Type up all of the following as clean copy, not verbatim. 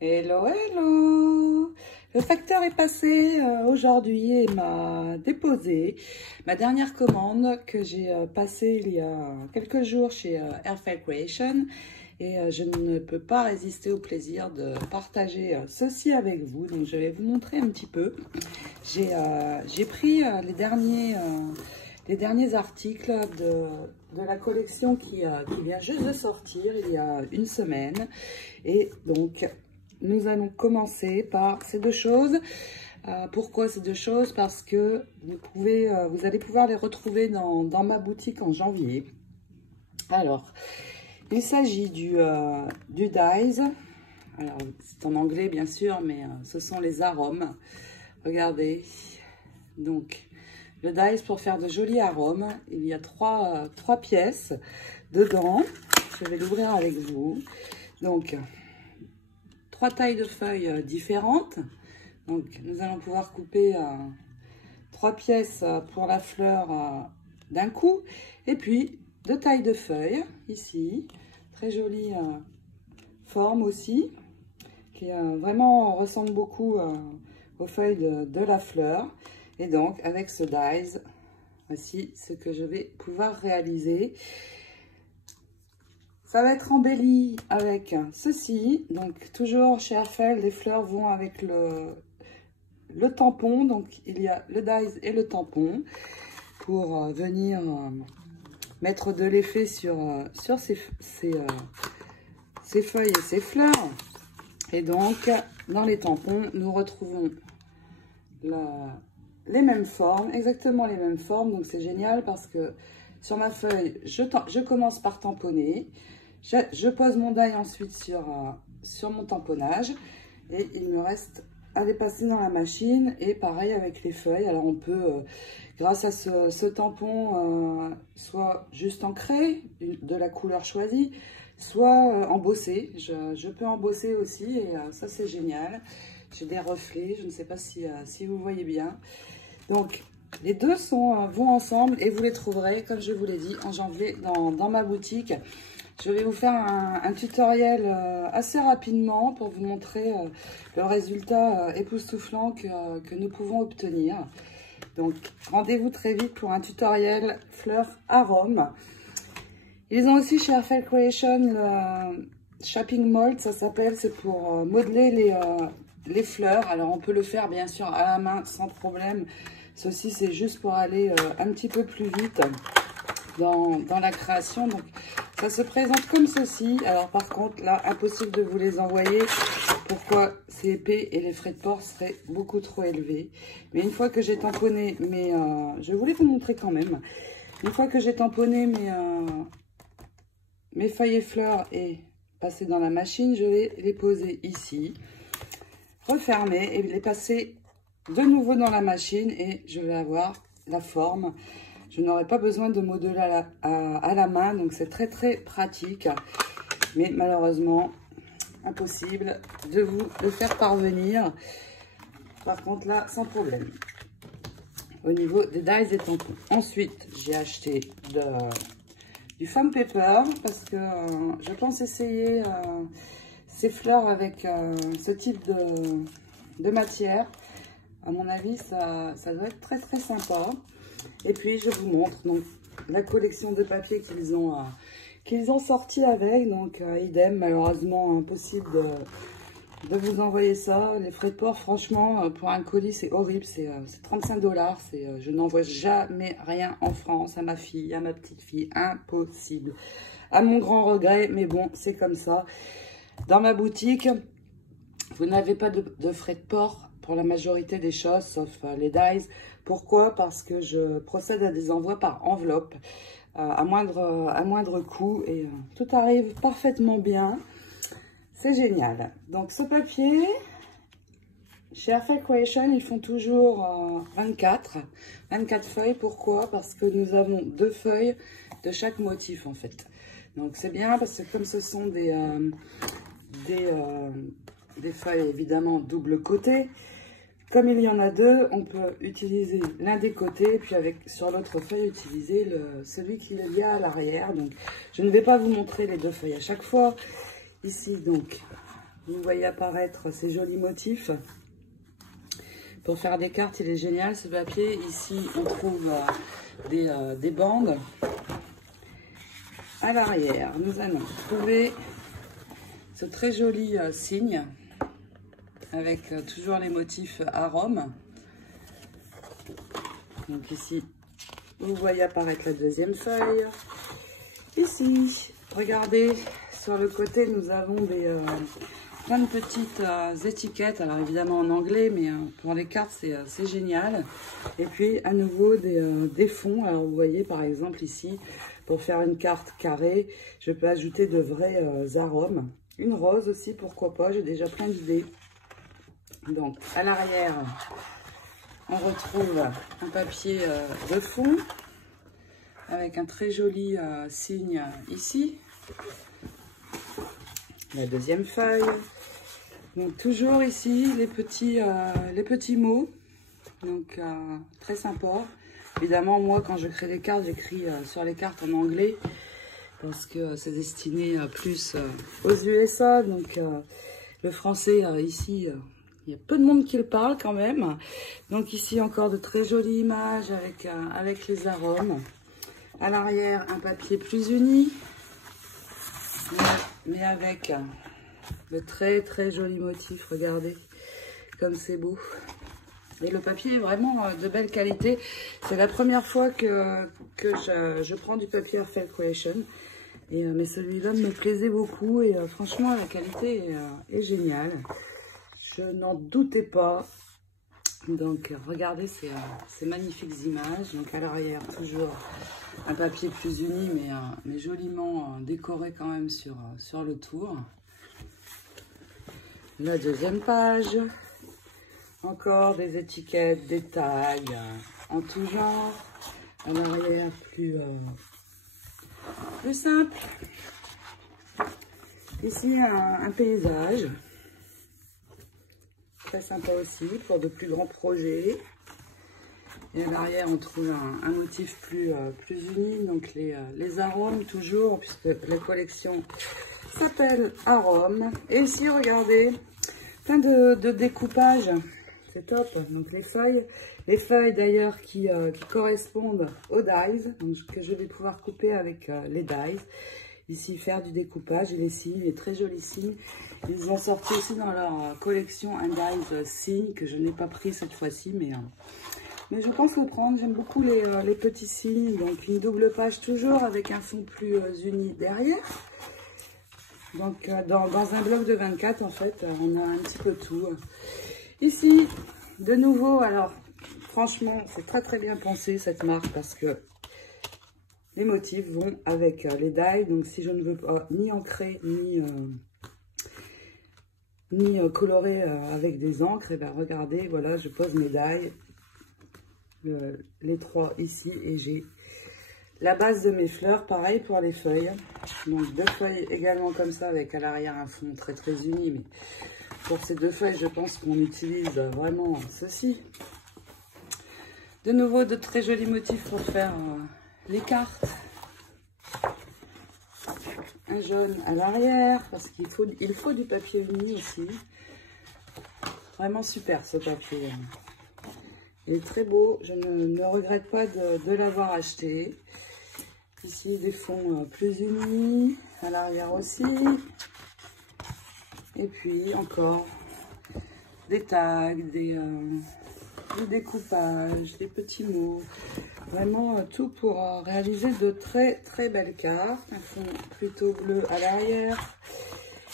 Hello, hello! Le facteur est passé aujourd'hui et m'a déposé ma dernière commande que j'ai passée il y a quelques jours chez Airfile Creation. Et je ne peux pas résister au plaisir de partager ceci avec vous. Donc je vais vous montrer un petit peu. J'ai pris les derniers articles de la collection qui vient juste de sortir il y a une semaine. Et donc, nous allons commencer par ces deux choses. Pourquoi ces deux choses? Parce que vous allez pouvoir les retrouver dans ma boutique en janvier. Alors, il s'agit du Dyes. Alors, c'est en anglais bien sûr, mais ce sont les arômes. Regardez. Donc, le Dyes pour faire de jolis arômes. Il y a trois pièces dedans. Je vais l'ouvrir avec vous. Donc, 3 tailles de feuilles différentes. Donc, nous allons pouvoir couper 3 pièces pour la fleur d'un coup. Et puis, 2 tailles de feuilles, ici. Très jolie forme aussi, qui vraiment ressemble beaucoup aux feuilles de la fleur. Et donc, avec ce Dyes, voici ce que je vais pouvoir réaliser. Ça va être embelli avec ceci. Donc, toujours chez Airfile, les fleurs vont avec le tampon. Donc, il y a le Dyes et le tampon pour venir mettre de l'effet sur ces feuilles et ces fleurs. Et donc, dans les tampons, nous retrouvons les mêmes formes, exactement les mêmes formes. Donc, c'est génial parce que sur ma feuille, je commence par tamponner. Je pose mon die ensuite sur mon tamponnage et il me reste à les passer dans la machine. Et pareil avec les feuilles. Alors on peut, grâce à ce tampon, soit juste ancrer de la couleur choisie, soit embosser. Je peux embosser aussi et ça c'est génial. J'ai des reflets, je ne sais pas si vous voyez bien. Donc les deux vont ensemble et vous les trouverez, comme je vous l'ai dit, en janvier dans ma boutique. Je vais vous faire un tutoriel assez rapidement pour vous montrer le résultat époustouflant que nous pouvons obtenir. Donc, rendez-vous très vite pour un tutoriel fleurs arômes. Ils ont aussi chez Airfile Creation le Shaping Mold, ça s'appelle, c'est pour modeler les fleurs. Alors, on peut le faire bien sûr à la main sans problème. Ceci, c'est juste pour aller un petit peu plus vite dans la création. Donc, ça se présente comme ceci. Alors, par contre, là, impossible de vous les envoyer. Pourquoi? C'est épais et les frais de port seraient beaucoup trop élevés. Mais une fois que j'ai tamponné je voulais vous montrer quand même. Une fois que j'ai tamponné mes feuilles et fleurs et passé dans la machine, je vais les poser ici, refermer et les passer de nouveau dans la machine et je vais avoir la forme. Je n'aurai pas besoin de modeler à la main, donc c'est très très pratique. Mais malheureusement, impossible de vous le faire parvenir. Par contre là, sans problème. Au niveau des dies et tampons. Ensuite, j'ai acheté du foam paper parce que je pense essayer ces fleurs avec ce type de matière. À mon avis, ça doit être très très sympa. Et puis je vous montre donc la collection de papier qu'ils ont sorti avec. Donc idem, malheureusement impossible de vous envoyer ça. Les frais de port, franchement, pour un colis, c'est horrible. C'est 35 $. Je n'envoie jamais rien en France à ma fille, à ma petite fille. Impossible. À mon grand regret, mais bon, c'est comme ça. Dans ma boutique, vous n'avez pas de frais de port pour la majorité des choses, sauf les dies. Pourquoi? Parce que je procède à des envois par enveloppe à moindre coût et tout arrive parfaitement bien. C'est génial. Donc ce papier, chez Airfile Creation, ils font toujours 24 feuilles. Pourquoi? Parce que nous avons 2 feuilles de chaque motif en fait. Donc c'est bien parce que comme ce sont des feuilles évidemment double côté, comme il y en a 2, on peut utiliser l'un des côtés, puis sur l'autre feuille, utiliser celui qu'il y a à l'arrière. Donc, je ne vais pas vous montrer les 2 feuilles à chaque fois. Ici, donc, vous voyez apparaître ces jolis motifs. Pour faire des cartes, il est génial ce papier. Ici, on trouve des bandes. À l'arrière, nous allons trouver ce très joli signe avec toujours les motifs arômes. Donc ici, vous voyez apparaître la deuxième feuille. Ici, regardez, sur le côté, nous avons plein de petites étiquettes. Alors évidemment en anglais, mais pour les cartes, c'est génial. Et puis à nouveau des fonds. Alors vous voyez par exemple ici, pour faire une carte carrée, je peux ajouter de vrais arômes. Une rose aussi, pourquoi pas, j'ai déjà plein d'idées. Donc à l'arrière, on retrouve un papier de fond avec un très joli signe ici. La deuxième feuille. Donc toujours ici les petits mots. Donc très sympa. Évidemment, moi quand je crée des cartes, j'écris sur les cartes en anglais parce que c'est destiné plus aux USA. Donc le français ici, il y a peu de monde qui le parle quand même. Donc ici encore de très jolies images avec les arômes. À l'arrière, un papier plus uni, mais avec de très jolis motifs. Regardez comme c'est beau. Et le papier est vraiment de belle qualité. C'est la première fois que je prends du papier Earthfelt Creation. Mais celui-là me plaisait beaucoup et franchement la qualité est géniale. Je n'en doutais pas. Donc regardez ces magnifiques images. Donc à l'arrière toujours un papier plus uni mais joliment décoré quand même sur le tour. La deuxième page. Encore des étiquettes, des tags en tout genre. À l'arrière plus simple. Ici un paysage. Très sympa aussi pour de plus grands projets. Et à l'arrière, on trouve un motif plus uni, donc les arômes toujours, puisque la collection s'appelle Arômes. Et ici, regardez, plein de découpages, c'est top. Donc les feuilles d'ailleurs qui correspondent aux dies, donc que je vais pouvoir couper avec les dies. Ici, faire du découpage et les signes, les très jolis signes. Ils ont sorti aussi dans leur collection un dies signe que je n'ai pas pris cette fois-ci, mais je pense le prendre. J'aime beaucoup les petits signes. Donc une double page toujours avec un fond plus uni derrière. Donc dans un bloc de 24 en fait, on a un petit peu tout. Ici, de nouveau, alors franchement, c'est très bien pensé cette marque parce que les motifs vont avec les dies. Donc si je ne veux pas ni ancrer ni colorer avec des encres, et bien regardez, voilà, je pose mes dies, les trois ici, et j'ai la base de mes fleurs, pareil pour les feuilles. Donc deux feuilles également comme ça, avec à l'arrière un fond très uni, mais pour ces deux feuilles, je pense qu'on utilise vraiment ceci. De nouveau, de très jolis motifs pour faire les cartes. Un jaune à l'arrière, parce qu'il faut du papier uni aussi. Vraiment super ce papier. Il est très beau, je ne regrette pas de l'avoir acheté. Ici des fonds plus unis, à l'arrière aussi. Et puis encore des tags, du découpage, des petits mots. Vraiment tout pour réaliser de très belles cartes. Un fond plutôt bleu à l'arrière.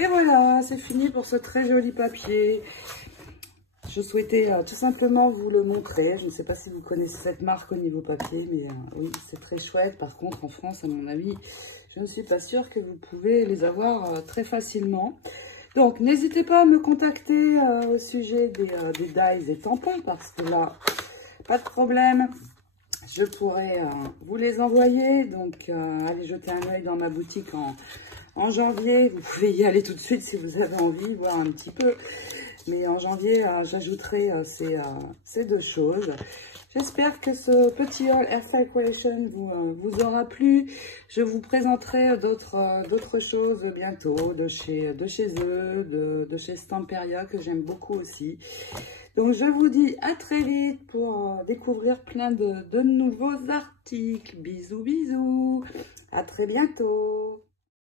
Et voilà, c'est fini pour ce très joli papier. Je souhaitais tout simplement vous le montrer. Je ne sais pas si vous connaissez cette marque au niveau papier, mais oui, c'est très chouette. Par contre, en France, à mon avis, je ne suis pas sûre que vous pouvez les avoir très facilement. Donc, n'hésitez pas à me contacter au sujet des dies et tampons, parce que là, pas de problème. Je pourrais vous les envoyer. Donc, allez jeter un œil dans ma boutique en janvier. Vous pouvez y aller tout de suite si vous avez envie, voir un petit peu. Mais en janvier, j'ajouterai ces deux choses. J'espère que ce petit haul Airstyle Collection vous aura plu. Je vous présenterai d'autres choses bientôt de chez eux, de chez Stamperia, que j'aime beaucoup aussi. Donc je vous dis à très vite pour découvrir plein de nouveaux articles. Bisous, bisous. À très bientôt.